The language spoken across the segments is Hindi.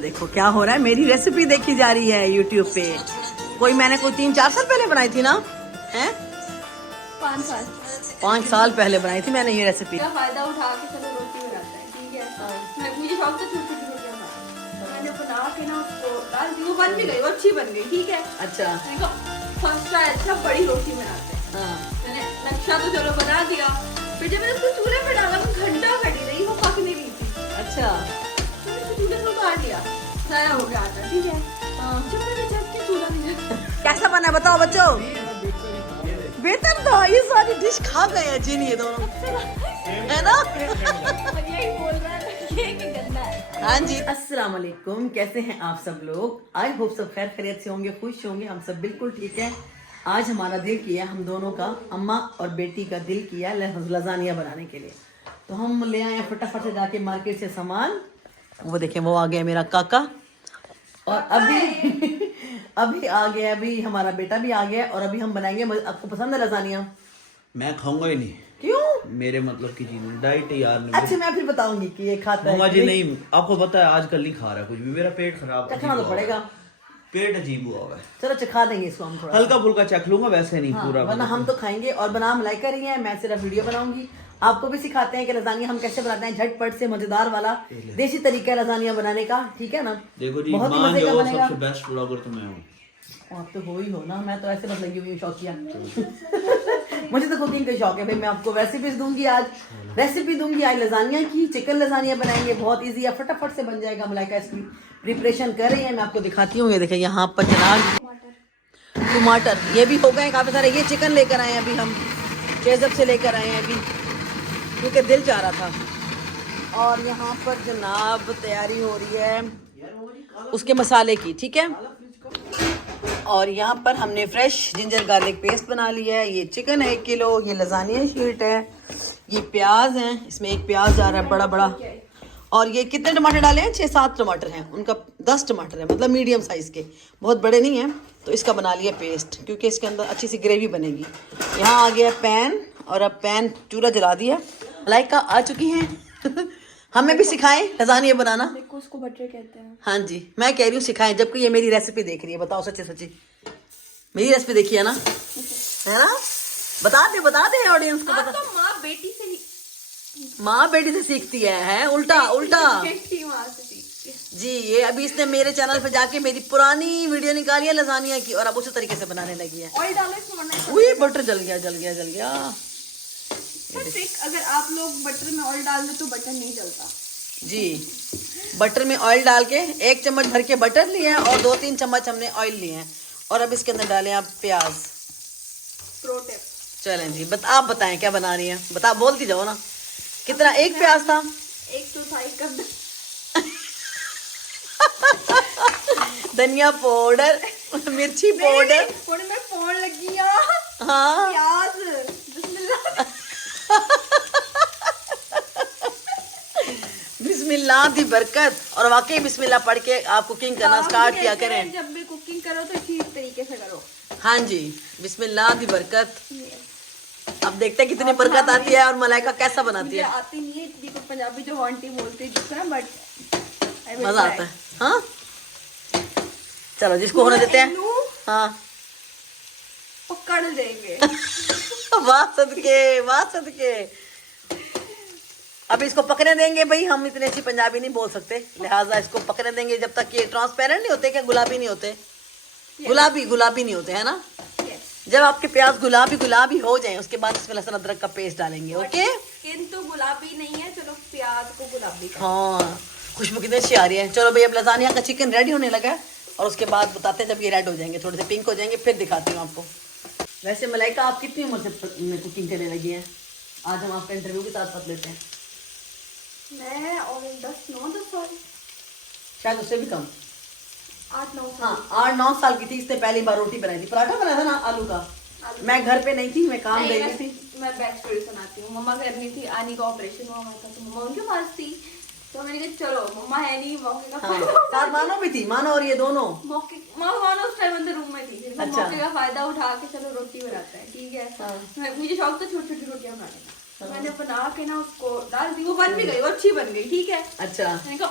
देखो क्या हो रहा है, मेरी रेसिपी देखी जा रही है यूट्यूब पे। कोई मैंने कोई 3-4 साल पहले बनाई थी ना, है 5 साल पहले बनाई थी मैंने ये रेसिपी। का फायदा उठा के चलो रोटी बनाते हैं, ठीक है। मुझे शौक था छोटी छोटी रोटियां बनाना, तो मैंने बना के ना उसको डाल दी, वो बन भी गई, वो अच्छी बन गई, ठीक है। अच्छा फर्स्ट ट्राई अच्छा, बड़ी रोटी बनाते हैं। मैंने नक्शा तो चलो बना दिया, फिर जब मैंने उसको चूल्हे पे डाला वो घंटा खड़ी रही, वो पक नहीं रही थी। अच्छा चूल्हे से उतार लिया, सारा हो गया आटा, ठीक है। जब मैंने जब के चूल्हा नहीं कैसा बना है बताओ बच्चों। बेहतर तो ये सारी डिश खा गए हैं जिन ये दोनों, है ना। यही बोल रहा है ये कि गंदा है। हाँ जी, अस्सलाम वालेकुम, कैसे हैं आप सब लोग। आई होप सब खैर खैरियत से होंगे, खुश होंगे। हम सब बिल्कुल ठीक है। आज हमारा दिल किया, हम दोनों का, अम्मा और बेटी का दिल किया लजानिया बनाने के लिए। तो हम ले आए फटाफट से जाके मार्केट से सामान। वो देखें, वो आ गया मेरा काका, और अभी आ गया, अभी हमारा बेटा भी आ गया, और अभी हम बनाएंगे। आपको पसंद है लजानिया? मैं खाऊंगा ही नहीं। क्यों? मेरे मतलब की चीज डाइट है यार। अच्छा मैं फिर बताऊंगी कि ये खाता है मम्मा कि जी नहीं, आपको पता है आजकल नहीं खा रहा कुछ भी, मेरा पेट खराब चखना तो पड़ेगा। पेट अजीब हुआ हुआ है। चलो चखा देंगे इसको हम थोड़ा, हल्का फुल्का चख लूंगा, वैसे नहीं पूरा। वरना हम तो खाएंगे। और बना मलाई कर रही है, मैं सिर्फ वीडियो बनाऊंगी। आपको भी सिखाते हैं कि लजानिया हम कैसे बनाते हैं, झटपट से मजेदार वाला देसी तरीका है लजानिया बनाने का, ठीक है ना। देखो जी, बहुत ही मान मजे का जाओ बनेगा। सबसे बेस्ट ब्लॉगर तो मैं हूँ। आप तो हो ही हो ना, मैं तो ऐसे बस लगी हुई हूँ शौकिया। मुझे तो कुकिंग का शौक है भाई। मैं आपको रेसिपीज दूंगी आज, रेसिपी दूंगी आज लजानिया की। चिकन लजानिया बनाएंगे, बहुत इजी है, फटाफट से बन जाएगा। मलाइका इसकी प्रिपरेशन कर रही है, मैं आपको दिखाती हूँ। ये देखिए यहाँ पर जनाब टमाटर ये भी हो गए काफी सारे। ये चिकन लेकर आए हैं अभी हम, केजब से लेकर आए हैं अभी, क्योंकि दिल चाह रहा था। और यहाँ पर जनाब तैयारी हो रही है उसके मसाले की, ठीक है। और यहाँ पर हमने फ्रेश जिंजर गार्लिक पेस्ट बना लिया है। ये चिकन है 1 किलो, ये लजानिया शीट है, ये प्याज है, इसमें एक प्याज जा रहा है बड़ा बड़ा। और ये कितने टमाटर डाले हैं? 6-7 टमाटर हैं, उनका 10 टमाटर है, मतलब मीडियम साइज़ के, बहुत बड़े नहीं हैं। तो इसका बना लिया पेस्ट, क्योंकि इसके अंदर अच्छी सी ग्रेवी बनेगी। यहाँ आ गया पैन, और अब पैन चूल्हा जला दिया। मलाइका आ चुकी हैं। हमें भी सिखाएं लजानिया बनाना। देखो उसको बटर कहते हैं। हाँ जी, मैं कह रही हूँ सिखाएं, जबकि ये मेरी रेसिपी देख रही है। बताओ सच्ची सच्ची मेरी रेसिपी देखी है ना, है ना। बता दे ऑडियंस को। तो माँ बेटी से ही, माँ बेटी से सीखती है उल्टा उल्टा। बेटी माँ से सीखती है। जी, ये अभी इसने मेरे चैनल पे जाके मेरी पुरानी वीडियो निकाली है लजानिया की, और अब उसी तरीके से बनाने लगी है। ऑयल डालो इसमें, वरना उई बटर जल गया। ट्रिक, अगर आप लोग बटर में ऑयल डाल दे तो बटर नहीं जलता जी। बटर में ऑयल डाल के 1 चम्मच भर के बटर लिए हैं, और 2-3 चम्मच हमने ऑयल लिए हैं। और अब इसके अंदर डालें आप प्याज। Pro tip. चलें जी, आप बताएं क्या बना रही हैं, बोलती जाओ ना। कितना? 1 प्याज था? 1/4 कप धनिया पाउडर, मिर्ची पाउडर। मैं फोन लगी हाँ प्याज। बिस्मिल्लाह। बिस्मिल्लाह दी बरकत। और वाकई बिस्मिल्लाह पढ़ के आप कुकिंग करना स्टार्ट किया करें। जब भी कुकिंग करो तो इसी तरीके से करो। हाँ जी, बिस्मिल्लाह दी बरकत। अब देखते हैं कितनी बरकत आती है और मलाइका कैसा बनाती है। आती नहीं है इतनी तो पंजाबी जो आंटी बोलती है जिसका, बट मजा आता है। हाँ चलो जिसको होने देते हैं। हाँ पकड़ देंगे। वाह सदके। अब इसको पकड़ने देंगे भाई, हम इतनी अच्छी पंजाबी नहीं बोल सकते, लिहाजा इसको पकड़ने देंगे जब तक ये ट्रांसपेरेंट नहीं होते, क्या गुलाबी नहीं होते। गुलाबी नहीं होते, है ना। जब आपके प्याज गुलाबी हो जाएं, उसके बाद इसमें लहसुन अदरक का पेस्ट डालेंगे। ओके, स्किन तो गुलाबी नहीं है, चलो प्याज को गुलाबी कर। हाँ खुशबू कितनी अच्छी आ रही है। चलो भाई, अब लजानिया का चिकन रेडी होने लगा है, और उसके बाद बताते हैं जब ये रेड हो जाएंगे, थोड़े से पिंक हो जाएंगे, फिर दिखाती हूँ आपको। वैसे मलाइका आप कितनी उम्र से कुकिंग करने लगी हैं? आज हम आपका इंटरव्यू के साथ लेते हैं। मैं और 10 साल, शायद उससे भी कम। 8-9 साल। हाँ 8-9 साल की थी, इसने पहली बार रोटी बनाई थी, पराठा बनाया था ना आलू का। मैं घर पे नहीं थी, मैं काम गई थी। मैं बैक स्टोरी सुनाती हूँ। मम्मा घर नहीं थी, आनी का ऑपरेशन हुआ था, तो मम्मा उनके पास थी। तो मैंने कहा चलो, मम्मा है नहीं, मौके का साथ मानो भी थी, मानो और ये दोनों मानो उस टाइम अंदर रूम में थी। फिर अच्छा। मौके का फायदा उठा के चलो रोटी बनाते हैं, ठीक है। मुझे शौक था छोटी छोटी रोटियां बनाने का, तो मैंने बना के ना उसको डाल दी, वो बन भी गई, वो अच्छी बन गई, ठीक है। अच्छा मैंने कहा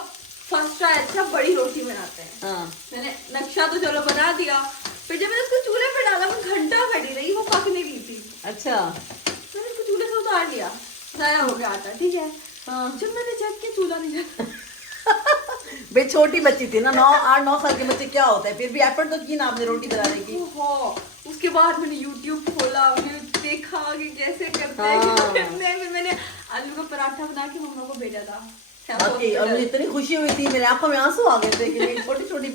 फर्स्ट ट्राई अच्छा बड़ी रोटी बनाते हैं। हाँ मैंने नक्शा तो चलो बना दिया, फिर जब मैंने उसको चूल्हे पे डाला वो घंटा खड़ी रही, वो पक नहीं रही थी। अच्छा मैंने उसको चूल्हे से उतार लिया, ज़ाया हो गया आटा, ठीक है। हाँ जब मैंने चेक किया चूल्हा नहीं जला। भाई छोटी बच्ची थी ना, 8-9 साल के बच्चे क्या होता है, फिर भी एफर्ट तो की ना आपने रोटी बनाने की। हाँ, उसके बाद मैंने YouTube खोला, मैंने देखा कि कैसे करते हैं। हाँ। फिर मैंने आलू का पराठा बना के मम्मा को भेजा था। ओके, और मुझे इतनी खुशी हुई थी, मेरे आंखों में आंसू आ गए थे कि मेरी छोटी छोटी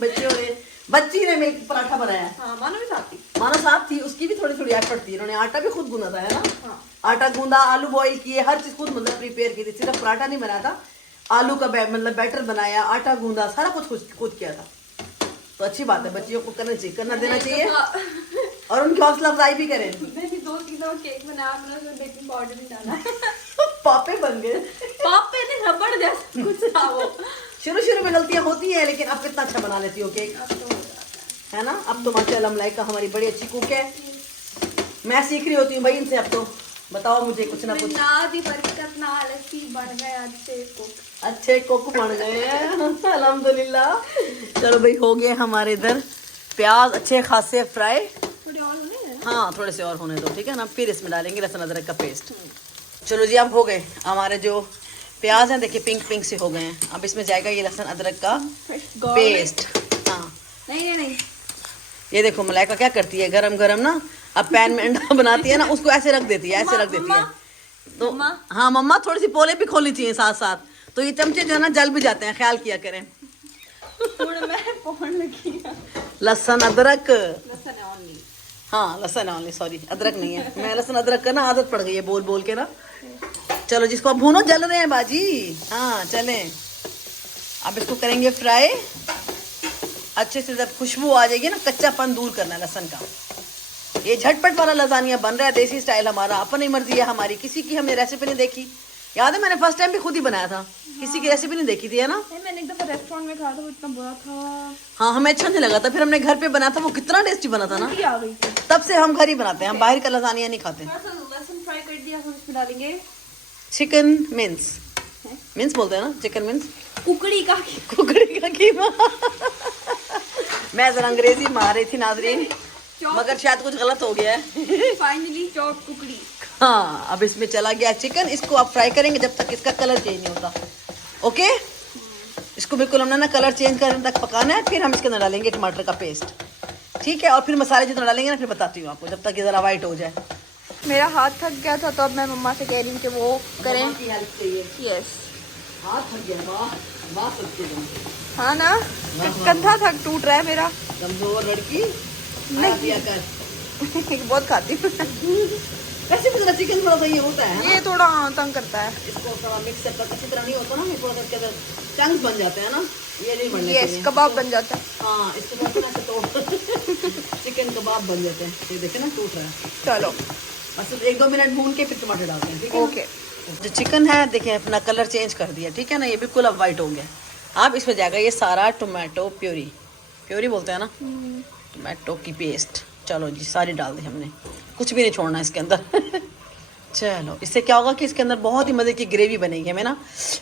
बच्ची ने मेरे पराठा बनाया। हाँ, मानो भी साथी। मानो साथ थी, उसकी भी थोड़ी थोड़ी एफर्ट थी। उन्होंने आटा भी खुद गूंदा था, है ना। हाँ। आटा गूंदा, आलू बॉईल किए, हर चीज खुद मतलब प्रिपेयर की थी। सिर्फ पराठा नहीं बनाया था, आलू का मतलब बैटर बनाया, आटा गूंदा, सारा कुछ खुद किया था। तो अच्छी बात है, बच्चियों को करना देना चाहिए और उनकी हौसला अफजाई भी करें। मैंने 2-3 दफा केक बनाया, मैंने उसमें बेकिंग पाउडर नहीं डाला। पापे बन गए। पापे ने रबड़ जैसा कुछ था वो। शुरू में गलतियां होती हैं, लेकिन अब कितना अच्छा बना लेती हो केक, अब तो हो जाता है ना। अब तो माशाल्लाह मलाइका हमारी बड़ी अच्छी कुक है। मैं सीख रही होती हूँ भाई इनसे। अब तो बताओ मुझे कुछ ना है। कुछ। ना दी बरकत ना आलसी बन गए अच्छे कुक बन गए हैं अल्हम्दुलिल्लाह। चलो भाई, हो गए हमारे इधर प्याज अच्छे खासे फ्राई। थोड़े और होने हैं। हाँ थोड़े से और होने दो, ठीक है ना। फिर इसमें डालेंगे लहसुन अदरक का पेस्ट। चलो जी, अब हो गए हमारे जो प्याज हैं, देखिए पिंक पिंक से हो गए हैं। अब इसमें जाएगा ये लहसुन अदरक का पेस्ट। हाँ नहीं ये देखो मलाइका क्या करती है, गरम गरम ना अब पैन में अंडा बनाती है ना, उसको ऐसे रख देती है, ऐसे रख देती है। तो हाँ मम्मा, थोड़ी सी पोले भी खोलनी चाहिए साथ साथ, तो ये चमचे जो है ना जल भी जाते हैं, ख्याल किया करें। लहसुन अदरक, हाँ लहसुन ऑनली, सॉरी अदरक नहीं है। मैं लहसुन अदरक का ना आदत पड़ गई है बोल बोल के ना। चलो जिसको अब भूनो, जल रहे हैं बाजी। हाँ चलें, अब इसको करेंगे फ्राई अच्छे से। जब खुशबू आ जाएगी ना, कच्चापन दूर करना है लहसुन का। ये झटपट वाला लजानिया बन रहा है, देसी स्टाइल हमारा, अपनी मर्जी है हमारी, किसी की हमने रेसिपी नहीं देखी। याद है मैंने फर्स्ट टाइम भी खुद ही बनाया था, किसी की रेसिपी नहीं देखी थी, है ना। मैंने एक दफा रेस्टोरेंट में खाया था, वो इतना बुरा था। हाँ हमें अच्छा नहीं लगा था, फिर हमने घर पे बनाया था, वो कितना टेस्टी बना था ना। आ गई थी। तब से हम घर ही बनाते हैं, हम बाहर का लजानिया नहीं खाते। लहसुन फ्राई कर दिया, हम इसमें डालेंगे चिकन मिन्स बोलते हैं ना, चिकन मिन्स, कुकड़ी का कुकड़ी का कीमा। मैं जरा अंग्रेजी मार रही थी नाजरीन, मगर शायद कुछ गलत हो गया है। फाइनली चॉप कुकड़ी। हाँ अब इसमें चला गया चिकन, इसको आप फ्राई करेंगे जब तक इसका कलर चेंज नहीं होता। ओके, इसको बिल्कुल हमने ना कलर चेंज करने तक पकाना है, फिर हम इसके अंदर डालेंगे टमाटर का पेस्ट, ठीक है। और फिर मसाले जितना डालेंगे ना, फिर बताती हूँ आपको, जब तक ये जरा वाइट हो जाए। मेरा हाथ थक गया था, तो अब मैं मम्मा से कह रही हूँ कि वो करें। हेल्प चाहिए। यस, हाथ थक गया, वाह वाह सच्ची तुम, हाँ ना, कंधा थक टूट रहा है मेरा। कमजोर लड़की। नहीं। कर बहुत खाती हूँ। वैसे भी चिकन थोड़ा सा ये होता है ना? ये थोड़ा तंग करता है। इसको थोड़ा मिक्स करता अच्छी तरह नहीं होता ना, ये थोड़ा सा इसके अंदर चंक्स बन जाते हैं ना, ये नहीं बनने यस, चाहिए। कबाब बन जाता है। हाँ इसको थोड़ा सा ऐसे तोड़ चिकन कबाब बन जाते हैं। ये देखे ना टूट रहा है। चलो बस 1-2 मिनट भून के फिर टमाटर डालते हैं, ठीक है। ओके। जो चिकन है देखिए अपना कलर चेंज कर दिया, ठीक है ना, ये बिल्कुल अब वाइट हो गया। अब इसमें जाएगा ये सारा टोमेटो प्योरी बोलते हैं ना, टोमेटो की पेस्ट। चलो जी सारी डाल दी हमने, कुछ भी नहीं छोड़ना इसके अंदर। चलो इससे क्या होगा कि इसके अंदर बहुत ही मज़े की ग्रेवी बनेगी। हमें ना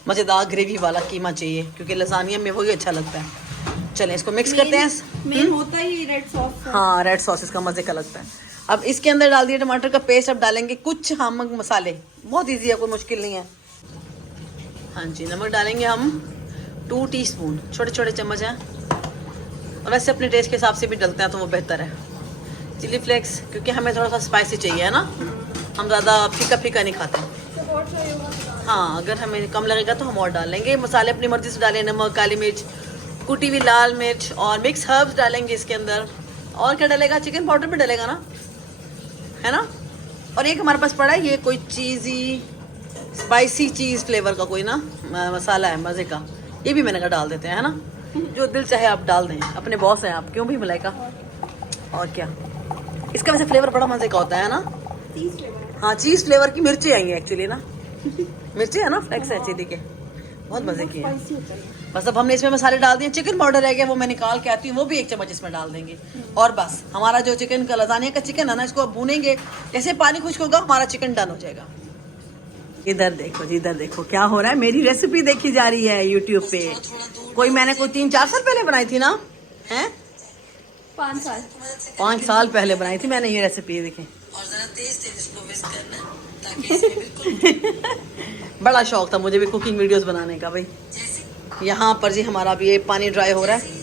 मज़ेदार ग्रेवी वाला कीमा चाहिए, क्योंकि लसानिया में वही अच्छा लगता है। चलें इसको मिक्स करते हैं। मेन होता ही रेड सॉस। हाँ रेड सॉस इसका मज़े का लगता है। अब इसके अंदर डाल दिया टमाटर का पेस्ट। अब डालेंगे कुछ हम मसाले, बहुत ईजी है, कोई मुश्किल नहीं है। हाँ जी, नमक डालेंगे हम 2 टीस्पून, छोटे छोटे चम्मच हैं, और वैसे अपने टेस्ट के हिसाब से भी डलते हैं तो वो बेहतर है। चिली फ्लेक्स, क्योंकि हमें थोड़ा सा स्पाइसी चाहिए है ना, हम ज़्यादा फीका फीका नहीं खाते। हाँ अगर हमें कम लगेगा तो हम और डाल लेंगे। मसाले अपनी मर्जी से डालें, नमक, काली मिर्च, कुटी हुई लाल मिर्च और मिक्स हर्ब्स डालेंगे इसके अंदर। और क्या डलेगा, चिकन पाउडर भी डलेगा ना, है ना। और एक हमारे पास पड़ा है ये कोई चीज़ी स्पाइसी चीज़ फ्लेवर का कोई ना मसाला है मज़े का, ये भी मैंने कहा डाल देते हैं, है ना। जो दिल चाहे आप डाल दें, अपने बॉस हैं आप, क्यों भी मलाइका। और क्या, इसका वैसे फ्लेवर बड़ा मज़े का होता है ना। हाँ चीज़ फ्लेवर की मिर्ची आएंगी एक्चुअली ना, मिर्ची है ना, फ्लेक्स है चिली के, बहुत मज़े की है। बस अब हमने इसमें मसाले डाल दिए। चिकन पाउडर रह गया, वो मैं निकाल के आती हूँ, वो भी 1 चम्मच इसमें डाल देंगे। और बस हमारा जो चिकन का लजानिया का चिकन है ना, इसको अब भूनेंगे, जैसे पानी खुश्क होगा हमारा चिकन डन हो जाएगा। इधर देखो जी, इधर देखो क्या हो रहा है। मेरी रेसिपी देखी जा रही है यूट्यूब पे। मैंने कोई 3-4 साल पहले बनाई थी ना, हैं 5 साल पहले बनाई थी मैंने ये रेसिपी, देखें। बड़ा शौक था मुझे भी कुकिंग वीडियोस बनाने का भाई। यहाँ पर जी हमारा भी ये पानी ड्राई हो रहा है।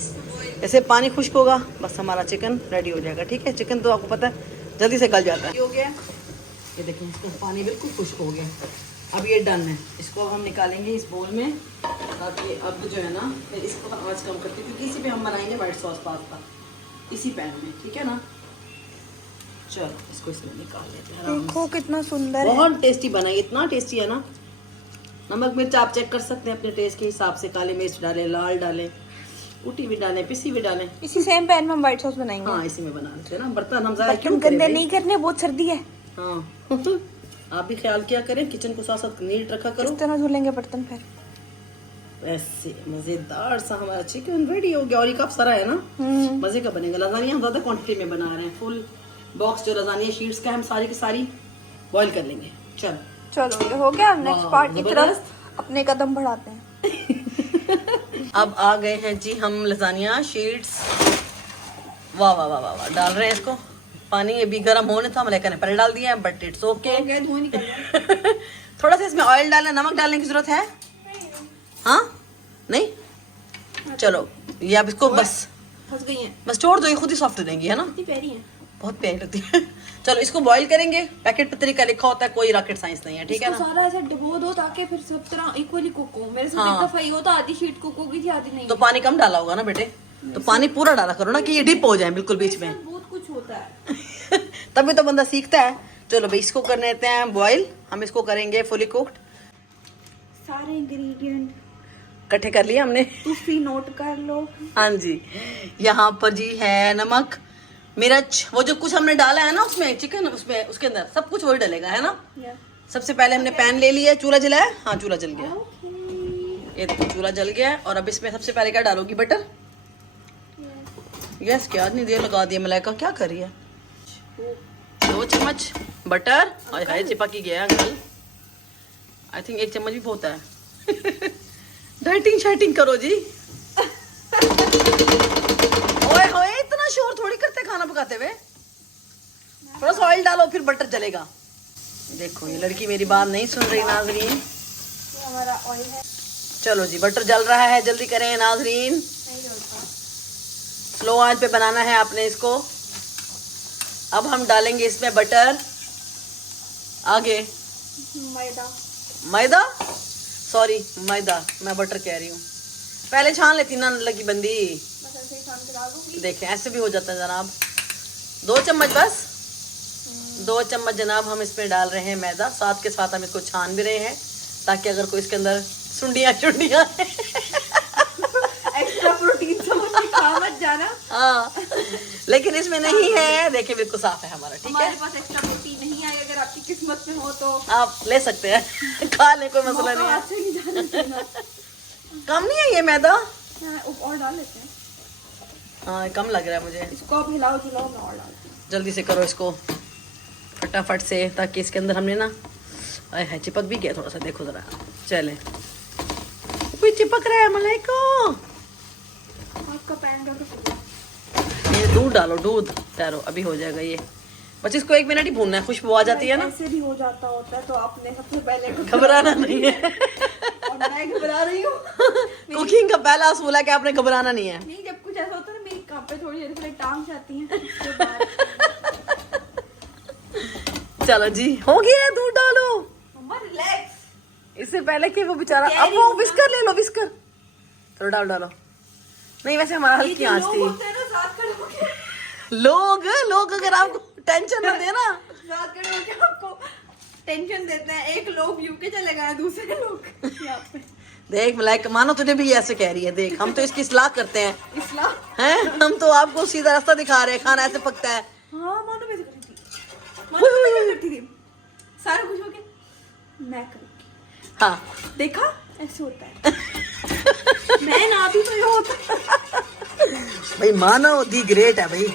ऐसे पानी खुश्क होगा बस हमारा चिकन रेडी हो जाएगा। ठीक है, चिकन तो आपको पता है जल्दी से गल जाता है। हो गया ये देखें, इसका पानी बिल्कुल खुश्क हो गया। अब ये डन है, इसको हम निकालेंगे इस बोल में, ताकि अब जो है ना फिर इसको आँच कम करके, क्योंकि इसी पे हम बनाएंगे वाइट सॉस पास्ता, इसी पैन में। ठीक है ना, चलो इसको इसमें निकाल लेते हैं। देखो कितना सुंदर है। बहुत टेस्टी बना है, इतना टेस्टी है ना। नमक मिर्च आप चेक कर सकते हैं अपने टेस्ट के हिसाब से। काली मिर्च डालें, लाल डालें, कुटी भी डालें, पिसी भी डालें। इसी सेम पैन में हम व्हाइट सॉस बनाएंगे। हाँ इसी में बना लेते हैं ना, बर्तन हम ज़्यादा बर्तन गंदे नहीं करने, बहुत सर्दी है। हाँ आप भी ख्याल किया करें, किचन को साथ साथ नीट रखा करो। इस तरह धुलेंगे बर्तन फिर। ऐसे मजेदार सा हमारा चिकन रेडी हो गया। और ये कब सारा है ना, मजे का बनेगा। लजानिया हम ज्यादा क्वांटिटी में बना रहे हैं, फुल बॉक्स जो लजानिया शीट्स का हम सारी की सारी बॉईल कर लेंगे। चलो ये हो गया। नेक्स्ट पार्ट की तरफ जबरदस्त। अपने कदम बढ़ाते हैं। अब आ गए हैं जी हम लजानिया शीट्स। वाह वाह वाह वाह वाह, डाल रहे हैं इसको। पानी ये भी गर्म होने था, मलाइका ने पहले डाल दिया है, बट इट्स ओके। थोड़ा सा इसमें ऑयल डालना, नमक डालने की जरूरत है? हाँ नहीं, चलो ये अब इसको बस फंस गई हैं। बस छोड़ दो, ये खुद ही सॉफ्ट हो जाएंगी, है ना। कितनी प्यारी हैं। बहुत प्यारी लगती है। चलो इसको बॉईल करेंगे। पैकेट पे तरीका लिखा होता है, कोई रॉकेट साइंस नहीं है। ठीक है इसको ना, सारा ऐसे डुबो दो ताकि फिर सब तरह इक्वली कुक हो। मेरे साथ एक दफा ये होता, आधी शीट कुक होगी थी, आधी नहीं। तो पानी कम डाला होगा ना बेटे, तो पानी पूरा डाला करो ना, कि ये डिप हो जाए बिल्कुल बीच में। बहुत कुछ होता है। तभी तो बंदा सीखता है। चलो भाई इसको कर लेते हैं बॉईल। हम इसको करेंगे फुली कुक्ड। सारे इंग्रेडिएंट इकट्ठे कर लिए हमने। तुफी नोट कर लो। हाँ जी, यहाँ पर जी है नमक, मिर्च, वो जो कुछ हमने डाला है ना उसमें चिकन, उसमें उसके अंदर सब कुछ वही डलेगा, है ना। सबसे पहले हमने पैन ले लिया, चूल्हा जलाया। हाँ चूल्हा जल गया, ये देखो चूल्हा जल गया है। और अब इसमें सबसे पहले क्या डालोगी? बटर। यस, क्या इतनी देर लगा दी मलाइका, क्या कर रही है? 2 चम्मच बटर। हाय चिपक ही गया अंकल। आई थिंक 1 चम्मच भी बहुत है। डाइटिंग शाइटिंग करो जी। ओए होए, इतना शोर थोड़ी करते खाना पकाते हुए। थोड़ा सा ऑयल डालो फिर बटर जलेगा। देखो ये लड़की मेरी बात नहीं सुन रही नाजरीन। हमारा ऑयल है। चलो जी बटर जल रहा है, जल्दी करें नाजरीन। स्लो आंच पे बनाना है आपने इसको। अब हम डालेंगे इसमें बटर। आगे मैदा, सॉरी मैदा, मैं बटर कह रही हूँ। पहले छान लेती ना लगी बंदी। देखें ऐसे भी हो जाता है जनाब। 2 चम्मच बस, 2 चम्मच जनाब हम इसमें डाल रहे हैं मैदा। साथ के साथ हम इसको छान भी रहे हैं, ताकि अगर कोई इसके अंदर सुंडियाँ एक्स्ट्रा प्रोटीन समझ के खा मत जाना। हाँ लेकिन इसमें नहीं है। देखिए बिल्कुल साफ है हमारा। ठीक है, हमारे पास एक्स्ट्रा प्रोटीन नहीं है। अगर आपकी किस्मत में हो तो आप ले सकते हैं, खा ले, कोई मसला नहीं है। हाथ से नहीं जाना चाहिए। कम नहीं है ये मैदा? और डाल लेते हैं। हाँ कम लग रहा है मुझे। इसको आप हिलाओ जुलाओ, मैं और डालती हूँ। जल्दी से करो इसको फटाफट से, ताकि इसके अंदर हमने ना, है चिपक भी गया थोड़ा सा, देखो जरा। चले कोई चिपक रहा है मलाइका। आपका पैन डालो। ये दूध डालो, दूध ठहरो, अभी हो जाएगा ये। बस इसको 1 मिनट ही भूनना है, खुशबू आ जाती है ना। ऐसे भी हो जाता होता है, तो आपने सबसे पहले घबराना नहीं है। और मैं घबरा रही हूँ। कुकिंग का पहला असूल है कि आपने घबराना नहीं है। नहीं, जब कुछ ऐसा होता है ना, मेरी कांपे थोड़ी देर पहले टांग जाती हैं। उसके बाद चलो जी हो गया है, दूध डालो। मम्मा रिलैक्स। इससे पहले कि वो बेचारा, अब वो विस्कर ले लो, विस्कर। चलो डालो डालो। नहीं वैसे हमारा हल्की आंच थी। लोग अगर आपको टेंशन ना देना, रात खड़े होके आपको टेंशन देते हैं। एक लोग यूके चले गए, दूसरे लोग यहाँ पे। देख मलाइका, मानो तुझे भी ऐसे कह रही है। देख हम तो इसकी इस्लाह करते हैं, इस्लाह हैं हम तो आपको सीधा रास्ता दिखा रहे हैं, खाना ऐसे पकता है। हाँ मानो मैं करती थी, मानो मैं करती थी। सारा कुछ हो गया, मैं करूँगी। हाँ देखा ऐसे होता है। मैं ना भी तो ये होता। भाई मानो दी ग्रेट है भाई।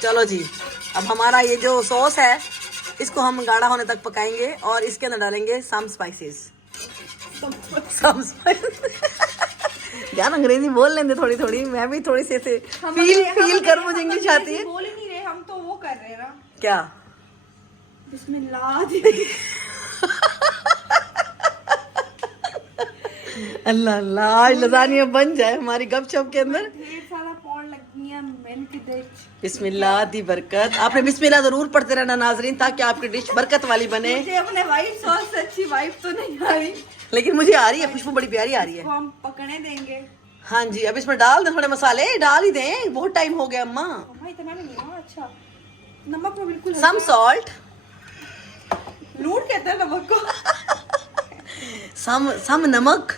चलो जी अब हमारा ये जो सॉस है इसको हम गाढ़ा होने तक पकाएंगे और इसके अंदर डालेंगे सम स्पाइसेस। सम यार अंग्रेजी बोल लेंगे थोड़ी थोड़ी, मैं भी थोड़ी सी ऐसे फील कर मुझे इंग्लिश आती है। बोल ही नहीं रहे, हम तो वो कर रहे हैं ना, क्या बिस्मिल्लाह। अल्लाह अल्लाह, आज लजानिया बन जाए हमारी गपशप के अंदर। ढेर सारा पौन लगनी है मैन की डिश। बिस्मिल्लाह दी बरकत। आपने बिस्मिल्लाह जरूर पढ़ते रहना नाजरीन, ताकि आपकी डिश बरकत वाली बने। मुझे अपने व्हाइट सॉस से अच्छी वाइफ तो नहीं आ रही, लेकिन मुझे आ रही है, खुशबू बड़ी प्यारी आ रही है। वो हम पकने देंगे। हाँ जी, अब इसमें डाल दें थोड़े मसाले, डाल ही दें, बहुत टाइम हो गया अम्मा। अम्मा इतना भी नहीं है। अच्छा, नमक में बिल्कुल सम सॉल्ट, लूट कहते हैं नमक को। सम नमक,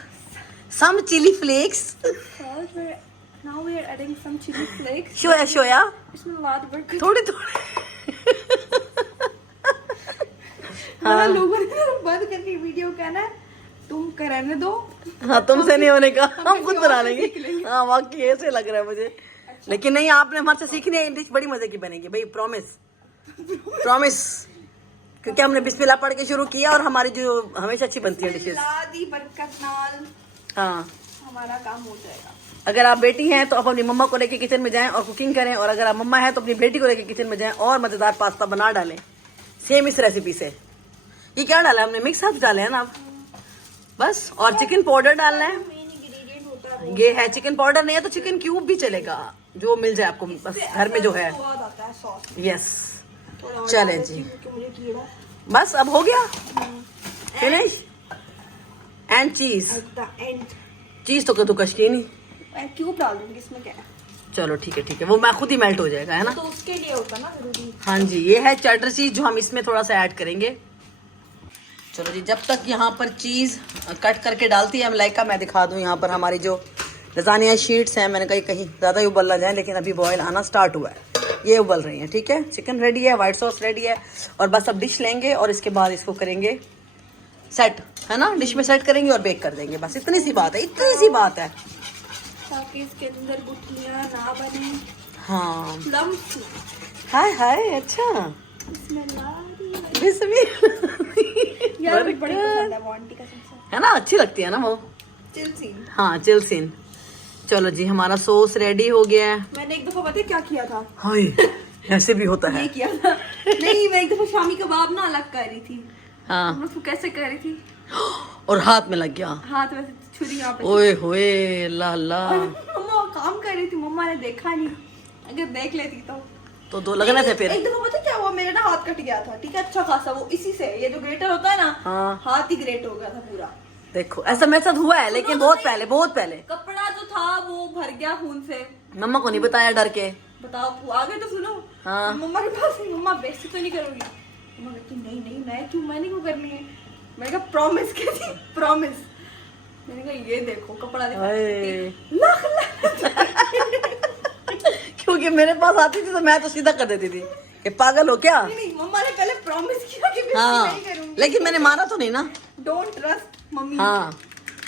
some chili flakes, Now we are adding some chili flakes. शोया शोया, बिस्मिल्लाह दी बरकत। थोड़े थोड़े। हाँ, लोगों ने बंद करके वीडियो कहना है तुम करने दो। हाँ, तुमसे नहीं होने का, हम खुद बना सीख लेंगे। लेंगे। हाँ वाकई ऐसे लग रहा है मुझे। लेकिन नहीं, आपने हमारे से सीखनी है, डिश बड़ी मजे की बनेगी भाई, प्रॉमिस प्रॉमिस। क्योंकि हमने बिस्मिल्लाह पढ़ के शुरू किया और हमारी जो हमेशा अच्छी बनती है डिशेस। बिस्मिल्लाह दी बरकत नाल हाँ, हमारा काम हो जाएगा। अगर आप बेटी हैं तो आप अपनी मम्मा को लेके किचन में जाएं और कुकिंग करें, और अगर आप मम्मा हैं तो अपनी बेटी को लेके किचन में जाएं और मजेदार पास्ता बना डालें सेम इस रेसिपी से। ये क्या डाला है हमने, मिक्स हर्ब्स डाले हैं ना आप, बस। और चिकन पाउडर डालना है, मेन इंग्रेडिएंट होता है ये है चिकन पाउडर, नहीं है तो चिकन क्यूब भी चलेगा, जो मिल जाए आपको बस घर में जो है। स्वाद आता है सॉस। यस, थोड़ा और चलें डाल जी। देती हूँ क्योंकि मुझे कीड़ा बस अब हो गया, फिनिश। एंड चीज, एट द एंड चीज तो कद्दूकश की नहीं। मैं क्यूब डाल दूंगी इसमें, क्या है चलो ठीक है, वो मैं खुद ही मेल्ट हो जाएगा, है ना। तो उसके लिए होता ना जरूरी। हाँ जी, ये है चेडर चीज जो हम इसमें थोड़ा सा ऐड करेंगे। चलो जी, जब तक यहाँ पर चीज कट करके डालती है मलाइका, मैं दिखा दूँ यहाँ पर हमारी जो लजानिया शीट्स हैं, मैंने कहीं ज़्यादा ही उबल ना जाए, लेकिन अभी बॉयल आना स्टार्ट हुआ है, ये उबल रही हैं। ठीक है, चिकन रेडी है, वाइट सॉस रेडी है, और बस अब डिश लेंगे और इसके बाद इसको करेंगे सेट, है ना, डिश में सेट करेंगे और बेक कर देंगे। बस इतनी सी बात है, इतनी सी बात है। ताकि इसके अंदर गुठलियां ना बने, हाँ, लम्स। हाय हाय, अच्छा, बिस्मिल्लाह। बिस्मिल्लाह। यार मुझे बड़ी पसंद है वो आंटी का सबसे। है ना, अच्छी लगती है ना वो। Chill scene. हाँ, चिल सीन। चलो जी, हमारा सॉस रेडी हो गया है। मैंने एक दफा पता है क्या किया था, हाय, ऐसे भी होता ये है। किया था। नहीं, मैं एक दफा शामी कबाब ना अलग कर रही थी। हाँ, मैं उसको कैसे कर रही थी, और हाथ में लग गया। हाथ में से छुरी यहाँ पे। ओए होए, ला ला। और मम्मा काम कर रही थी, मम्मा ने देखा नहीं, अगर देख लेती तो दो लगना थे फिर। एक दफा पता क्या हुआ, मेरा ना हाथ कट गया था, ठीक है, अच्छा खासा, वो इसी से, ये जो ग्रेटर होता है ना, हाँ। हाथ ही ग्रेट हो गया था पूरा। देखो, ऐसा मेरे साथ हुआ है, लेकिन बहुत पहले। कपड़ा जो था वो भर गया खून से। मम्मा को नहीं बताया डर के। बताओ, आगे तो सुनो। हाँ। मम्मा के पास नहीं, मम्मा बेइज्जती तो नहीं करोगी। मम्मा कहती नहीं नहीं, मैंने क्यों करनी है। मैंने कहा प्रॉमिस कहती, प्रॉमिस। मैंने कहा ये देखो कपड़ा देखो। ओए। लाख क्योंकि मेरे पास आती थी तो मैं तो सीधा कर देती थी कि पागल हो क्या। नहीं, मम्मा ने पहले प्रॉमिस किया कि मैं हाँ, नहीं करूंगी, लेकिन मैंने मारा तो नहीं ना। Don't trust mummy. हाँ,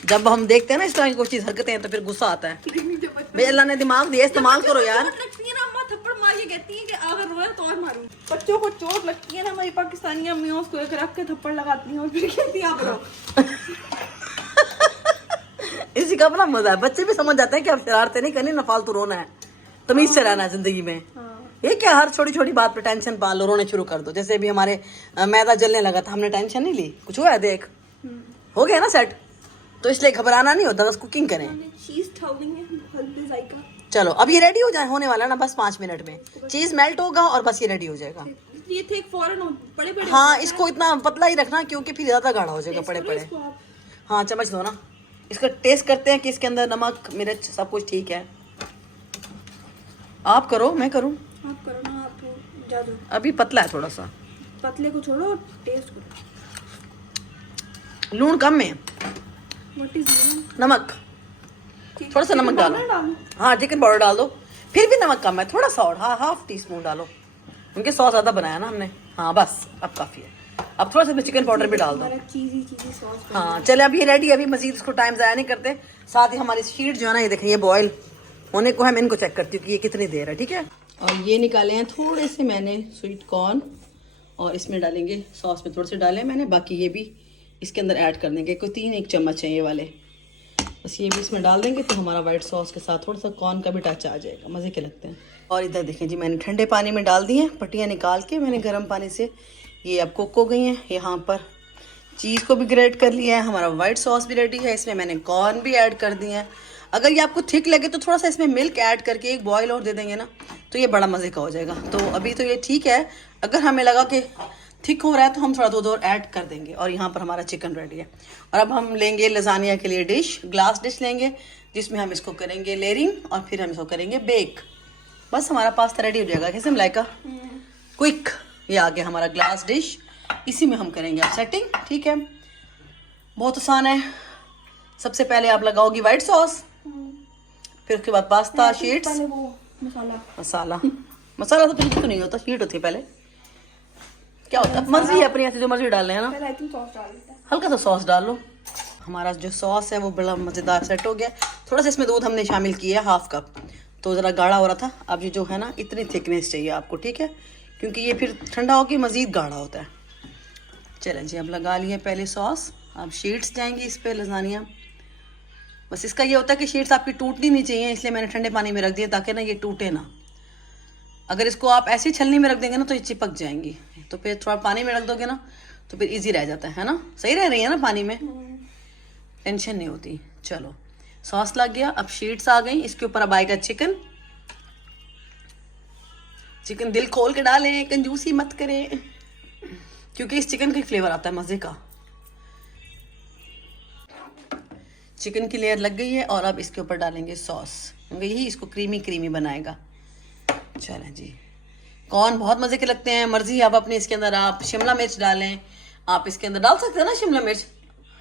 जब हम देखते हैं ना इस तरह की कोई चीज हरकतें हैं तो फिर गुस्सा आता है। भाई अल्लाह ने दिमाग दिया, इस्तेमाल करो यार। चोट लगती है ना, अम्मा थप्पड़ मार के कहती है कि अगर रोए तो और मारूं। बच्चों को चोट लगती है ना, हमारी पाकिस्तानी अम्मियां उसको एक रख के थप्पड़ लगाती हैं और फिर कहती हैं आप रो। इसी का अपना मजा है, बच्चे भी समझ जाते हैं कि अब शरारतें नहीं करनी, ना फालतू रोना है, तमीज से रहना है जिंदगी में। ये क्या हर छोटी छोटी बात पे टेंशन पाल लो, रोने शुरू कर दो। जैसे भी हमारे मैदा जलने लगा था, हमने टेंशन नहीं ली, कुछ हुआ है देख, हो गया ना सेट, तो इसलिए घबराना नहीं होता, बस कुकिंग करें। चीज ठाउलिंग है, हल्दी जायका। चलो अब ये रेडी हो जाए, होने वाला ना बस 5 मिनट में चीज मेल्ट होगा और बस ये रेडी हो जाएगा। ये थे फौरन बड़े बड़े। हाँ, इसको इतना पतला ही रखना क्योंकि फिर ज्यादा गाढ़ा हो जाएगा, पड़े पड़े। हाँ, चम्मच दो ना, इसका टेस्ट करते हैं कि इसके अंदर नमक मिर्च सब कुछ ठीक है। आप करो, मैं करूं? आप करो ना, आप जा दो। अभी पतला है थोड़ा सा, पतले को छोड़ो, टेस्ट करो। लूण कम है, व्हाट इज नमक थोड़ा सा नमक डालो। हाँ, चिकन पाउडर डाल दो, फिर भी नमक कम है थोड़ा सा, और हाँ हाफ टी स्पून डालो, क्योंकि सॉस ज्यादा बनाया ना हमने। हाँ बस, अब काफी है, अब थोड़ा सा चिकन पाउडर भी डाल दो। चीजी सॉस। हाँ चले, अब ये रेडी, अभी मजीद इसको टाइम ज़ाया नहीं करते। साथ ही हमारी शीट जो है ना, ये देखें, ये बॉयल होने को है। मैं इनको चेक करती हूँ कि ये कितनी देर है, ठीक है। और ये निकाले हैं थोड़े से मैंने स्वीट कॉर्न, और इसमें डालेंगे सॉस में थोड़े से डाले मैंने, बाकी ये भी इसके अंदर ऐड कर देंगे, कोई 1 चम्मच है ये वाले, बस ये भी इसमें डाल देंगे तो हमारा वाइट सॉस के साथ थोड़ा सा कॉर्न का भी टच आ जाएगा, मज़े के लगते हैं। और इधर देखें जी, मैंने ठंडे पानी में डाल दिए हैं, पट्टियाँ निकाल के मैंने गर्म पानी से, ये अब कुक हो गई हैं। यहाँ पर चीज़ को भी ग्रेट कर लिया है, हमारा वाइट सॉस भी रेडी है, इसमें मैंने कॉर्न भी ऐड कर दिए हैं। अगर ये आपको थिक लगे तो थोड़ा सा इसमें मिल्क ऐड करके एक बॉयल और दे देंगे ना, तो ये बड़ा मज़े का हो जाएगा। तो अभी तो ये ठीक है, अगर हमें लगा कि थिक हो रहा है तो हम थोड़ा दूध और ऐड कर देंगे। और यहाँ पर हमारा चिकन रेडी है। और अब हम लेंगे लजानिया के लिए डिश, ग्लास डिश लेंगे, जिसमें हम इसको करेंगे लेयरिंग और फिर हम इसको करेंगे बेक। बस हमारा पास्ता रेडी हो जाएगा। कैसे मलाइका? क्विक। ये आ गया हमारा ग्लास डिश, इसी में हम करेंगे अब सेटिंग। ठीक है, बहुत आसान है। सबसे पहले आप लगाओगी वाइट सॉस, फिर उसके बाद पास्ता शीट्स, मसाला मसाला तो कुछ तो नहीं होता, शीट होती है पहले। क्या होता है, मर्जी है अपनी, ऐसे जो मर्जी डाल लें, है ना। हल्का सा सॉस डाल लो। हमारा जो सॉस है वो बड़ा मज़ेदार सेट हो गया। थोड़ा सा इसमें दूध हमने शामिल किया, 1/2 कप, तो ज़रा गाढ़ा हो रहा था। अब ये जो है ना, इतनी थिकनेस चाहिए आपको, ठीक है, क्योंकि ये फिर ठंडा होकर मज़ीद गाढ़ा होता है। चलें जी, अब लगा लिए पहले सॉस, अब शीट्स जाएंगी इस पर लजानिया। बस इसका ये होता है कि शीट्स आपकी टूटनी नहीं चाहिए, इसलिए मैंने ठंडे पानी में रख दिया ताकि ना ये टूटे ना। अगर इसको आप ऐसी छलनी में रख देंगे ना तो ये चिपक जाएंगी, तो फिर थोड़ा पानी में रख दोगे ना तो फिर इजी रह जाता है ना। सही रह रही है ना पानी में, टेंशन नहीं होती। चलो, सॉस लग गया, अब शीट्स आ गई। इसके ऊपर अब आएगा चिकन। चिकन दिल खोल के डालें, कंजूसी मत करें, क्योंकि इस चिकन का फ्लेवर आता है मज़े का। चिकन की लेयर लग गई है और अब इसके ऊपर डालेंगे सॉस, क्योंकि यही इसको क्रीमी क्रीमी बनाएगा। चलें जी, कॉर्न बहुत मज़े के लगते हैं, मर्जी आप अपने। इसके अंदर आप शिमला मिर्च डालें, आप इसके अंदर डाल सकते हैं ना शिमला मिर्च,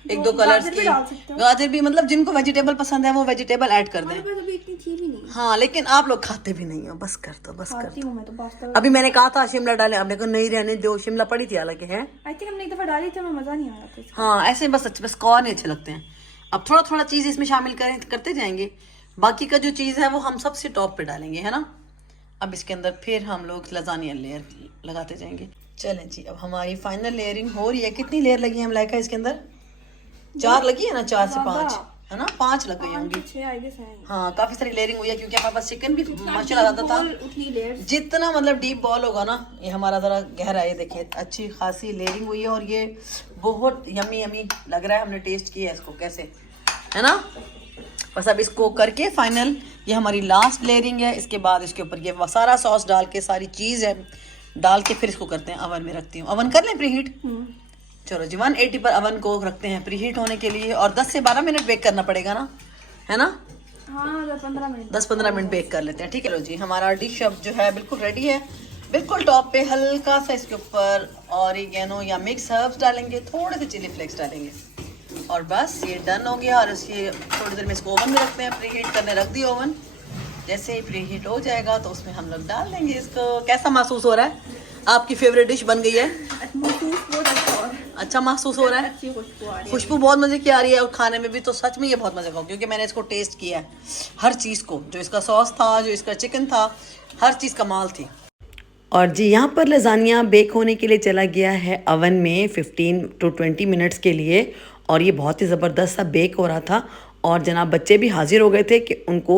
1-2 कलर्स की, गाजर भी, मतलब जिनको वेजिटेबल पसंद है वो वेजिटेबल ऐड कर दें। इतनी थी भी नहीं। हाँ, लेकिन आप लोग खाते भी नहीं हो, बस कर दो, बस कर दो। अभी मैंने कहा था शिमला डालें, आपने कहा नहीं रहने दो, शिमला पड़ी थी हालांकि है। आई थिंक हमने एक दफा डाली थी, हमें मजा नहीं आ रहा था। हाँ, ऐसे बस कॉर्न ही अच्छे लगते हैं। अब थोड़ा थोड़ा चीज़ इसमें शामिल करते जाएंगे, बाकी का जो चीज़ है वो हम सबसे टॉप पे डालेंगे, है ना। अब इसके अंदर फिर हम लोग लजानिया लेयर लगाते जाएंगे। चलें जी, अब हमारी फाइनल लेयरिंग हो रही है। कितनी लेयर लगी है मलाइका इसके अंदर? 4 लगी है ना, 4 से 5, है ना, 5 लग गई होंगी। हाँ, काफ़ी सारी लेयरिंग हुई है, क्योंकि हमारे पास चिकन भी माशाल्लाह ज़्यादा था। जितना मतलब डीप बॉल होगा ना, ये हमारा ज़रा गहरा है। देखिए, अच्छी खासी लेयरिंग हुई है और ये बहुत यमी यमी लग रहा है। हमने टेस्ट किया है इसको, कैसे है ना। बस अब इसको करके फाइनल, ये हमारी लास्ट लेयरिंग है। इसके बाद इसके ऊपर ये सारा सॉस डाल के, सारी चीज़ है डाल के, फिर इसको करते हैं अवन में रखती हूँ। अवन कर लें प्रीहीट? चलो जी, 180 पर अवन को रखते हैं प्रीहीट होने के लिए, और 10 से 12 मिनट बेक करना पड़ेगा ना, है ना। हाँ, 10-15 मिनट बेक कर लेते हैं। ठीक है, लो जी, हमारा डिश अब जो है बिल्कुल रेडी है। बिल्कुल टॉप पे हल्का सा इसके ऊपर ऑरिगेनो या मिक्स हर्ब्स डालेंगे, थोड़े से चिली फ्लेक्स डालेंगे, और बस ये डन हो गया। और इसकी थोड़ी देर में इसको ओवन में रखते हैं, प्रीहीट करने रख दिया ओवन। जैसे ही प्रीहीट हो जाएगा तो उसमें हम लोग डाल देंगे इसको। कैसा महसूस हो रहा है? आपकी फेवरेट डिश बन गई है? अच्छा महसूस हो रहा है? खुशबू बहुत मज़े की आ रही है, और खाने में भी तो सच में ये बहुत मज़े का, क्योंकि मैंने इसको टेस्ट किया है हर चीज़ को, जो इसका सॉस था, जो इसका चिकन था, हर चीज़ कमाल थी। और जी, यहाँ पर लजानिया बेक होने के लिए चला गया है अवन में 15 to 20 मिनट्स के लिए, और ये बहुत ही ज़बरदस्त सा बेक हो रहा था। और जनाब बच्चे भी हाजिर हो गए थे कि उनको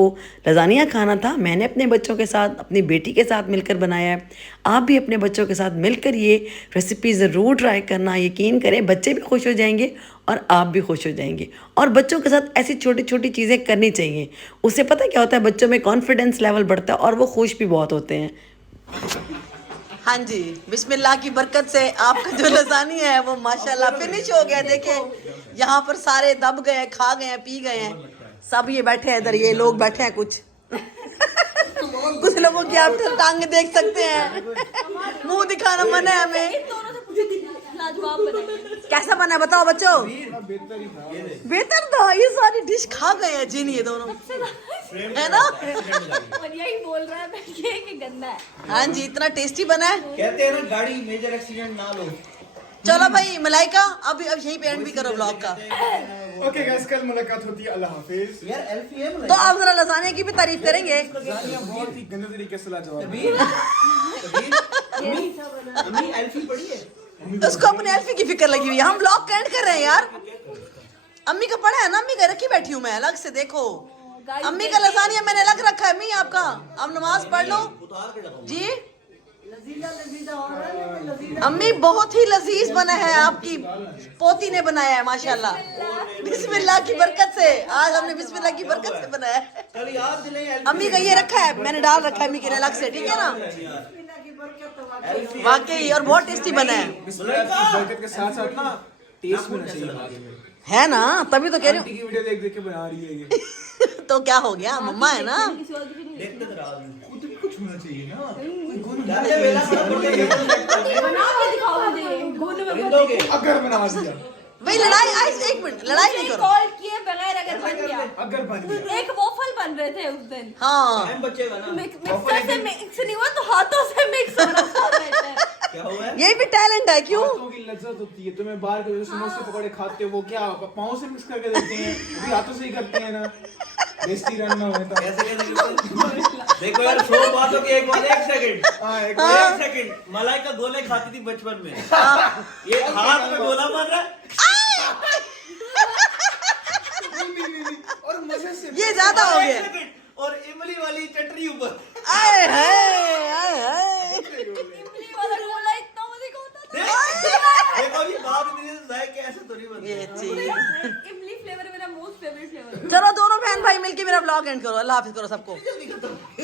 लजानिया खाना था। मैंने अपने बच्चों के साथ, अपनी बेटी के साथ मिलकर बनाया है। आप भी अपने बच्चों के साथ मिलकर ये रेसिपी ज़रूर ट्राई करना, यकीन करें बच्चे भी खुश हो जाएंगे और आप भी खुश हो जाएंगे। और बच्चों के साथ ऐसी छोटी छोटी चीज़ें करनी चाहिए, उससे पता क्या होता है, बच्चों में कॉन्फिडेंस लेवल बढ़ता है और वो खुश भी बहुत होते हैं। हाँ जी, बिस्मिल्लाह की बरकत से आपका जो लजानी है वो माशाल्लाह फिनिश हो गया। देखे, यहाँ पर सारे दब गए, खा गए हैं, पी गए हैं, सब ये बैठे हैं इधर, ये लोग बैठे हैं कुछ कुछ लोगों की आप टांगे देख सकते हैं, मुंह दिखाना मना है हमें। कैसा बना है बताओ बच्चों? बेहतर तो ये सारी डिश खा गए हैं जिन, ये दोनों है ना। और यही बोल रहा है कि गंदा है। हाँ जी, इतना टेस्टी बना है। कहते हैं ना, गाड़ी मेजर एक्सीडेंट ना लो। चलो भाई मलाइका, अब यही पे एंड भी करो ब्लॉग का। ओके गाइस, कल मुलाकात होती है, अल्लाह हाफिज। यार एल्फी तो आप जरा लजाने की भी तारीफ करेंगे। बहुत ही गंदे तरीके से लाजवाब। अम्मी एल्फी पड़ी है? उसको अपने एल्फी की फिक्र लगी हुई है। हम ब्लॉग कैंड कर रहे हैं यार। अम्मी का पड़ा है ना, अम्मी का रखी बैठी हूँ मैं अलग से, देखो अम्मी का लसानिया मैंने अलग रखा है। अम्मी आपका, आप नमाज पढ़ लो जी। अम्मी बहुत ही लजीज बना है, आपकी पोती ने बनाया है माशाल्लाह। बिस्मिल्लाह की बरकत से, आज हमने बिस्मिल्लाह की बरकत से बनाया है। कल याद दिलाई अम्मी का ये रखा है, मैंने डाल रखा है अम्मी के लिए अलग से, ठीक है ना। वाकई और बहुत टेस्टी बना है। बरकत के साथ साथ ना टेस्ट में चाहिए है ना, तभी तो कह रही आंटी की वीडियो देख देख के बना रही है ये। हूँ। तो क्या हो गया, मम्मा है ना। देखते तो रहा हूँ। खुद भी कुछ होना चाहिए ना। जाके मेरा बड़ा बर्थडे गिफ्ट बना के दिखाओ मुझे गुण में खरीदोगे? अगर बना दिया, भाई लड़ाई, आज एक मिनट लड़ाई नहीं करो। कॉल किए बगैर अगर बन गया। अगर बन गया एक वॉफल बन रहे थे उस दिन, हाँ टाइम बचेगा ना। मिक्सर से मिक्स नहीं हुआ तो हाथों से मिक्स हो रहा था बेटर। क्या हुआ है? यही भी टैलेंट है, क्यों। हाथों की लज्जत होती है। तुम्हें बाहर के जो समोसे पकौड़े खाते हो वो क्या पाँव से मिक्स करके देते हैं, वो भी हाथों से ही करते हैं ना। बेइज्जती रन ना होए तो कैसे कैसे देखो यार, 100 बातों के एक बार 1 सेकंड। हाँ, एक 1 सेकंड। मलाई का गोले खाती थी बचपन में। ये हाथ में गोला मार रहा है। और मजे से ये ज्यादा हो 1 गया। सेकंड। और इमली वाली चटनी ऊपर। आए हाय, आए हाय। इमली वाला गोला इतना मुझे को होता था। देखो ये बात इतनी जायक कैसे तो नहीं बनती। ये चीज। इमली फ्लेवर मेरा मोस्ट फेवरेट फ्लेवर। चलो दोनों बहन भाई मिलके मेरा ब्लॉग एंड करो। अल्लाह हाफिज करो सबको।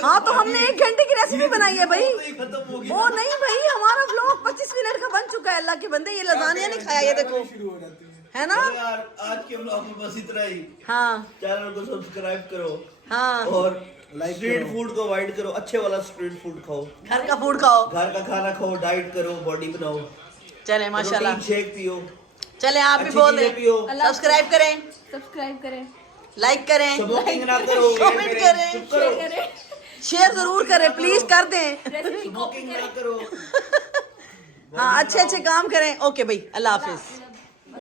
हाँ तो हमने 1 घंटे की रेसिपी बनाई है भाई। तो ये खत्म हो गया। वो नहीं भाई, हमारा ब्लॉग 25 मिनट का बन चुका है। अल्लाह के बंदे, ये लजानिया नहीं खाया, ये देखो, शुरू हो जाती है। है ना। तो यार आज के ब्लॉग में बस इतना ही। हाँ चैनल को सब्सक्राइब करो हाँ, और स्ट्रीट फूड को अवॉइड करो। अच्छे वाला स्ट्रीट फूड खाओ, घर का फूड खाओ। घर का खाना खाओ, डाइट करो, बॉडी बनाओ, चले माशाल्लाह, प्रोटीन शेक पियो, चले आप भी अच्छी बोल चीजें पियो, दें। सब्सक्राइब करें, सब्सक्राइब करें, लाइक करें, स्मोकिंग ना करो, कमेंट करें, चुप शेयर करो, करें, शेयर जरूर करें, प्लीज कर दें। रेसिपी कॉपी स्मोकिंग करें। ना करो। हाँ अच्छे अच्छे काम करें। ओके भाई, अल्लाह हाफिज।